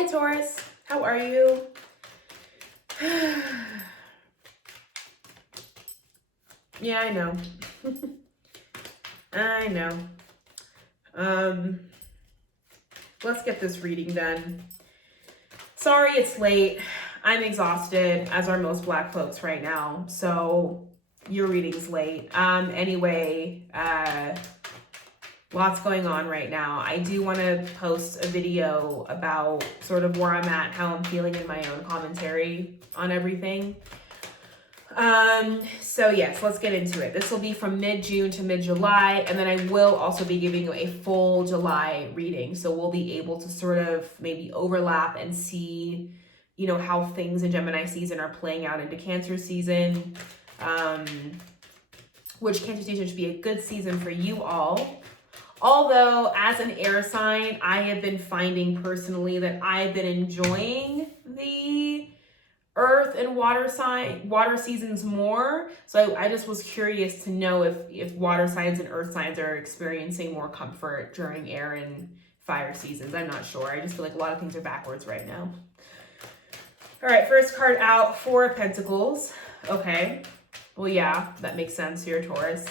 Hi, Taurus. How are you? Yeah, I know. I know. Let's get this reading done. Sorry it's late. I'm exhausted, as are most Black folks right now. So your reading's late. Anyway, lots going on right now. I do want to post a video about sort of where I'm at, how I'm feeling in my own commentary on everything. So yes, let's get into it. This will be from mid-June to mid-July, and then I will also be giving you a full July reading. So we'll be able to sort of maybe overlap and see, you know, how things in Gemini season are playing out into Cancer season. Which Cancer season should be a good season for you all. Although, as an air sign, I have been finding personally that I've been enjoying the earth and water seasons more. So I just was curious to know if water signs and earth signs are experiencing more comfort during air and fire seasons. I'm not sure. I just feel like a lot of things are backwards right now. All right, first card out, Four of Pentacles. Okay. Well, yeah, that makes sense here, Taurus.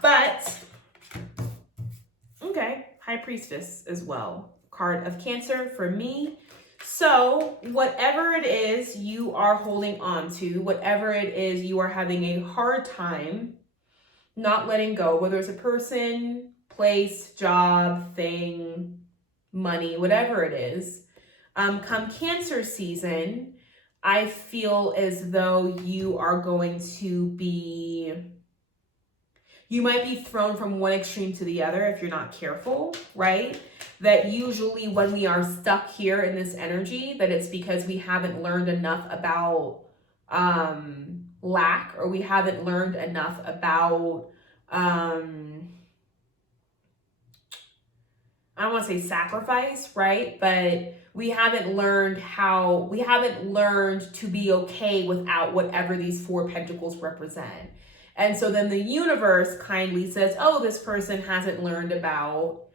But, okay, High Priestess as well. Card of Cancer for me. So whatever it is you are holding on to, whatever it is you are having a hard time not letting go, whether it's a person, place, job, thing, money, whatever it is, come Cancer season, I feel as though you are going to be, you might be thrown from one extreme to the other if you're not careful, right? That usually when we are stuck here in this energy, that it's because we haven't learned enough about lack, or we haven't learned enough about, I don't want to say sacrifice, right? But we haven't learned to be okay without whatever these Four Pentacles represent. And so then the universe kindly says, oh, this person hasn't learned about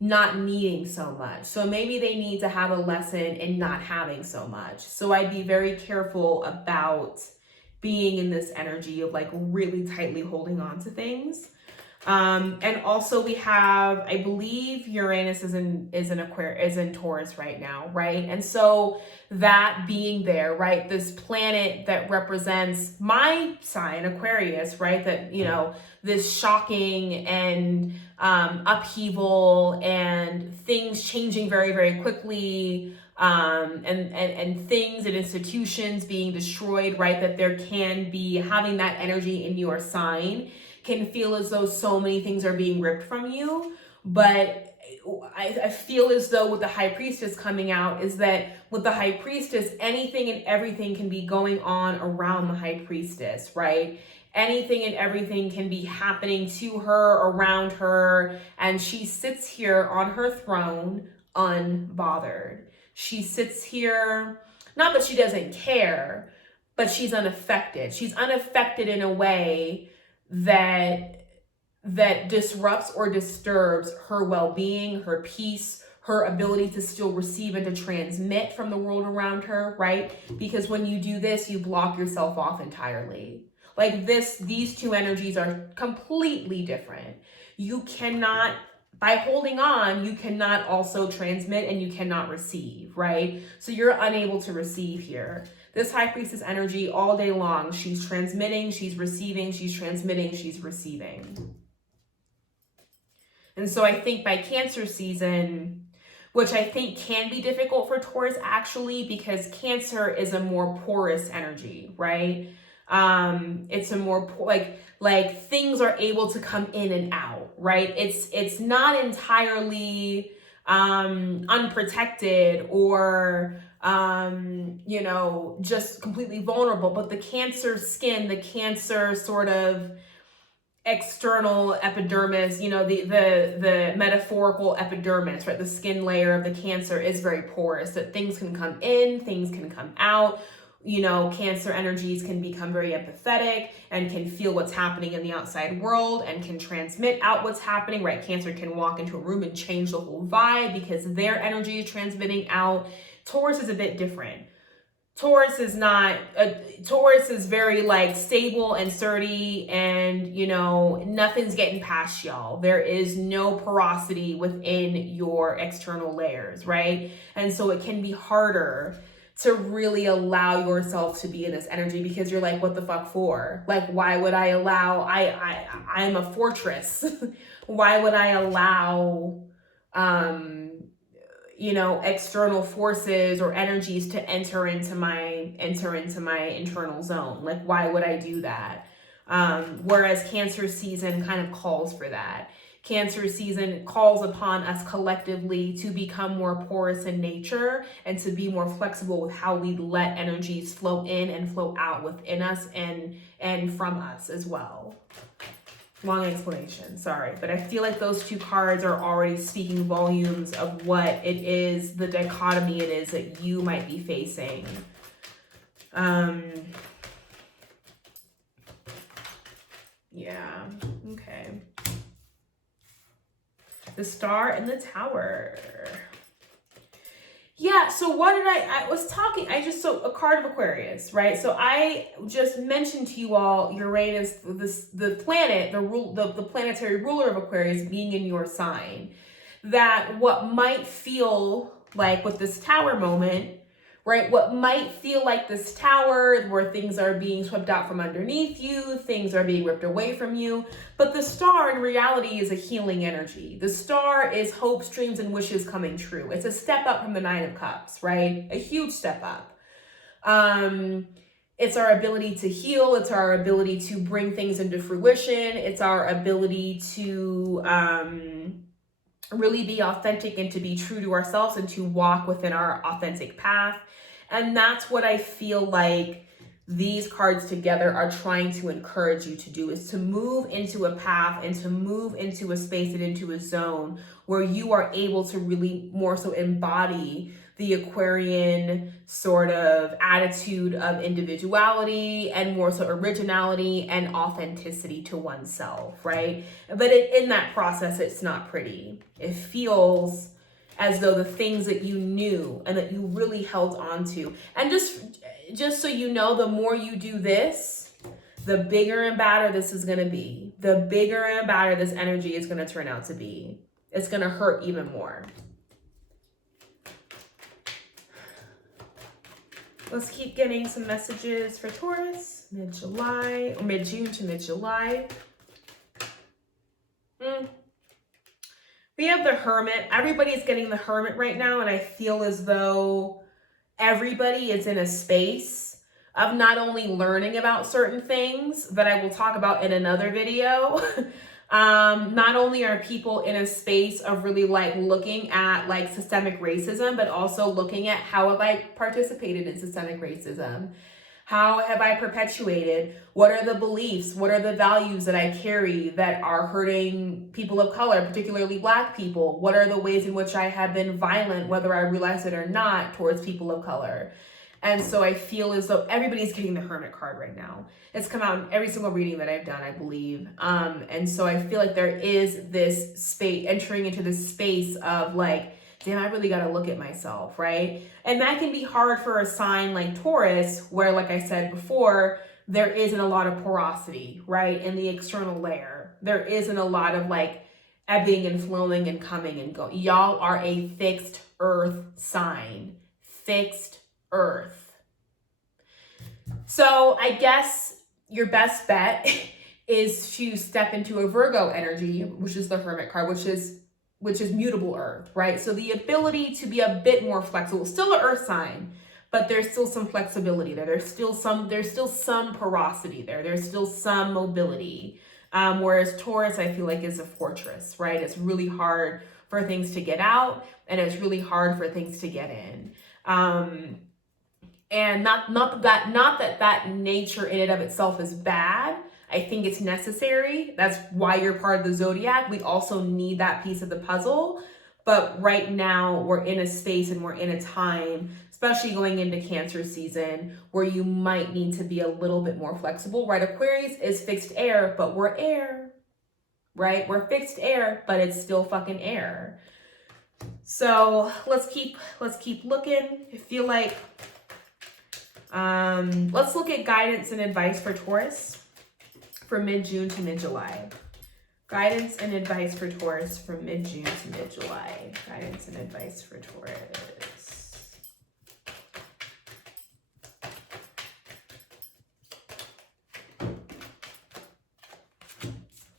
not needing so much. So maybe they need to have a lesson in not having so much. So I'd be very careful about being in this energy of like really tightly holding on to things. And also we have, I believe Uranus is in Taurus right now, right? And so that being there, right? This planet that represents my sign, Aquarius, right? That, you know, this shocking and upheaval and things changing very, very quickly, and things and institutions being destroyed, right? That there can be, having that energy in your sign can feel as though so many things are being ripped from you. But I feel as though with the High Priestess coming out is that with the High Priestess, anything and everything can be going on around the High Priestess, right? Anything and everything can be happening to her, around her, and she sits here on her throne unbothered. She sits here, not that she doesn't care, but she's unaffected. She's unaffected in a way that disrupts or disturbs her well-being, her peace, her ability to still receive and to transmit from the world around her, right? Because when you do this, you block yourself off entirely. Like these two energies are completely different. You cannot, by holding on, you cannot also transmit and you cannot receive, right? So you're unable to receive here. This High Priestess energy all day long, she's transmitting, she's receiving, she's transmitting, she's receiving. And so I think by Cancer season, which I think can be difficult for Taurus actually, because Cancer is a more porous energy, right? It's a more like things are able to come in and out, right? It's not entirely unprotected or you know, just completely vulnerable, but the Cancer skin, the Cancer sort of external epidermis, you know, the metaphorical epidermis, right? The skin layer of the Cancer is very porous, that things can come in, things can come out. you know, Cancer energies can become very empathetic and can feel what's happening in the outside world and can transmit out what's happening, right? Cancer can walk into a room and change the whole vibe because their energy is transmitting out. Taurus is a bit different. Taurus is very like stable and sturdy, and you know, nothing's getting past y'all. There is no porosity within your external layers, right? And so it can be harder to really allow yourself to be in this energy because you're like, what the fuck for? Like, why would I allow, I'm a fortress. Why would I allow, you know, external forces or energies to enter into my internal zone? Like, why would I do that? Whereas Cancer season kind of calls for that. Cancer season calls upon us collectively to become more porous in nature and to be more flexible with how we let energies flow in and flow out within us and from us as well. Long explanation, sorry, but I feel like those two cards are already speaking volumes of what it is, the dichotomy it is that you might be facing. Yeah, okay. The Star and the Tower. Yeah, so what did I was talking, so a card of Aquarius, right? So I just mentioned to you all Uranus, the planet, the planetary ruler of Aquarius being in your sign. That what might feel like with this tower moment, right? What might feel like this tower where things are being swept out from underneath you, things are being ripped away from you. But the star in reality is a healing energy. The star is hopes, dreams, and wishes coming true. It's a step up from the Nine of Cups, right? A huge step up. It's our ability to heal. It's our ability to bring things into fruition. It's our ability to really be authentic and to be true to ourselves and to walk within our authentic path. And that's what I feel like these cards together are trying to encourage you to do, is to move into a path and to move into a space and into a zone where you are able to really more so embody the Aquarian sort of attitude of individuality and more so originality and authenticity to oneself, right? But in that process, it's not pretty. It feels as though the things that you knew and that you really held on to. And just so you know, the more you do this, the bigger and badder this is going to be. The bigger and badder this energy is going to turn out to be. It's going to hurt even more. Let's keep getting some messages for Taurus. Mid-July, or mid-June to mid-July. We have the Hermit. Everybody's getting the Hermit right now, and I feel as though everybody is in a space of not only learning about certain things that I will talk about in another video. Not only are people in a space of really like looking at like systemic racism, but also looking at how have I participated in systemic racism? How have I perpetuated? What are the beliefs? What are the values that I carry that are hurting people of color, particularly Black people? What are the ways in which I have been violent, whether I realize it or not, towards people of color? And so I feel as though everybody's getting the Hermit card right now. It's come out in every single reading that I've done, I believe. And so I feel like there is this space, entering into this space of like, damn, I really got to look at myself, right? And that can be hard for a sign like Taurus, where, like I said before, there isn't a lot of porosity, right? In the external layer. There isn't a lot of like ebbing and flowing and coming and going. Y'all are a fixed earth sign. Fixed earth. So I guess your best bet is to step into a Virgo energy, which is the Hermit card, which is mutable earth, right? So the ability to be a bit more flexible, still an earth sign, but there's still some flexibility there. There's still some porosity there. There's still some mobility. Whereas Taurus, I feel like, is a fortress, right? It's really hard for things to get out, and it's really hard for things to get in. And not that nature in and of itself is bad. I think it's necessary. That's why you're part of the zodiac. We also need that piece of the puzzle. But right now we're in a space and we're in a time especially going into Cancer season, where you might need to be a little bit more flexible, right? Aquarius is fixed air, but we're air, right? We're fixed air, but it's still fucking air. So let's keep looking. I feel like, let's look at guidance and advice for Taurus for mid-June to mid-July. Guidance and advice for Taurus from mid-June to mid-July. Guidance and advice for Taurus.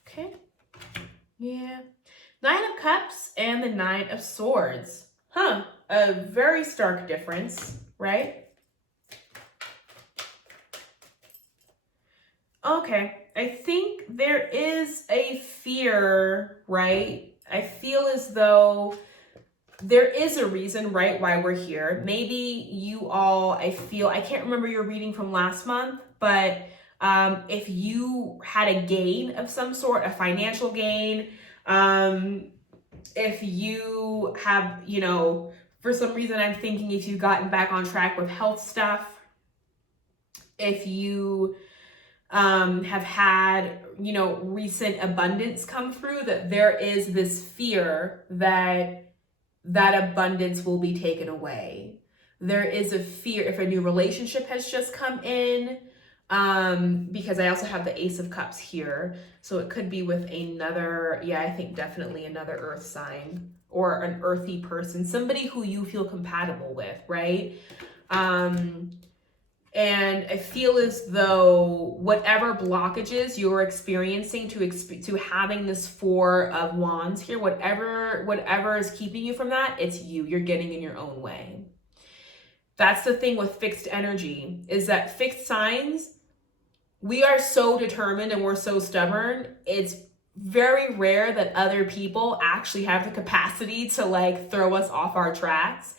Okay. Yeah. 9 of Cups and the 9 of Swords. Huh. A very stark difference, right? Okay. I think there is a fear, right? I feel as though there is a reason, right, why we're here. Maybe you all, I can't remember your reading from last month, but if you had a gain of some sort, a financial gain, if you have, you know, for some reason I'm thinking if you've gotten back on track with health stuff, if you have had, you know, recent abundance come through, that there is this fear that that abundance will be taken away. There is a fear if a new relationship has just come in, because I also have the Ace of Cups here. So it could be with another, yeah, I think definitely another earth sign or an earthy person, somebody who you feel compatible with, right? And I feel as though whatever blockages you're experiencing to having this 4 of Wands here, whatever is keeping you from that, it's you. You're getting in your own way. That's the thing with fixed energy, is that fixed signs, we are so determined and we're so stubborn. It's very rare that other people actually have the capacity to like throw us off our tracks.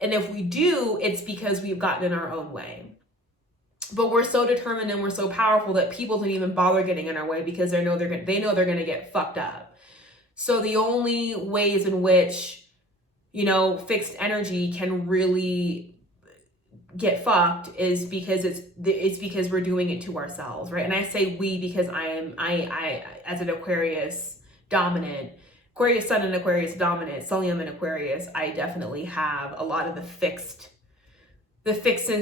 And if we do, it's because we've gotten in our own way. But we're so determined and we're so powerful that people don't even bother getting in our way because they know they're gonna get fucked up. So the only ways in which, you know, fixed energy can really get fucked is because it's because we're doing it to ourselves, right? And I say we because I as an Aquarius dominant, Aquarius Sun and Aquarius dominant, Stellium and Aquarius, I definitely have a lot of the fixins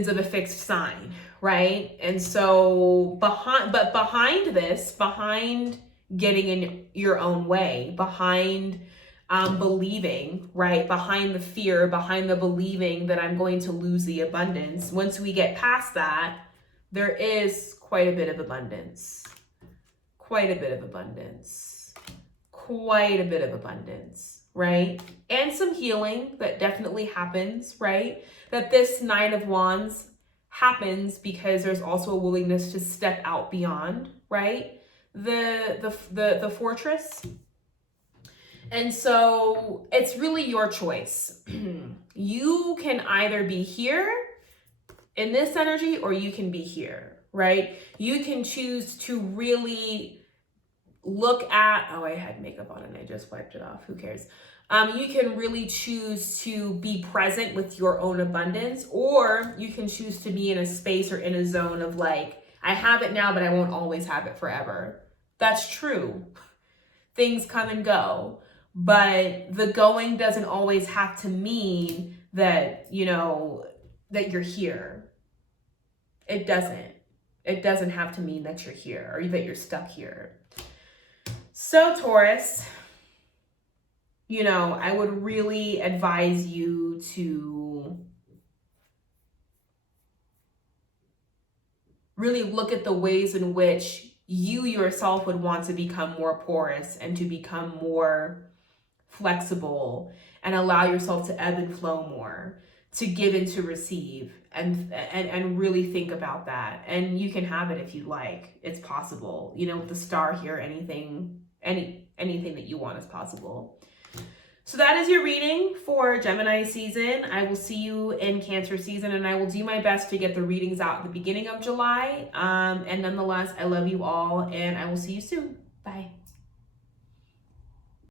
of a fixed sign, right? And so behind getting in your own way, behind believing, right? Behind the fear, behind the believing that I'm going to lose the abundance. Once we get past that, there is quite a bit of abundance, right? And some healing that definitely happens, right? That this 9 of Wands happens because there's also a willingness to step out beyond, right? The fortress. And so it's really your choice. You can either be here in this energy or you can be here, right? You can choose to really look at, oh, I had makeup on and I just wiped it off. Who cares? You can really choose to be present with your own abundance, or you can choose to be in a space or in a zone of like, I have it now, but I won't always have it forever. That's true. Things come and go, but the going doesn't always have to mean that, you know, that you're here. It doesn't. It doesn't have to mean that you're here or that you're stuck here. So Taurus, you know, I would really advise you to really look at the ways in which you yourself would want to become more porous and to become more flexible and allow yourself to ebb and flow more, to give and to receive, and really think about that. And you can have it if you like. It's possible. You know, with the star here, anything that you want is possible. So that is your reading for Gemini season. I will see you in Cancer season, and I will do my best to get the readings out at the beginning of July. And nonetheless, I love you all, and I will see you soon. Bye.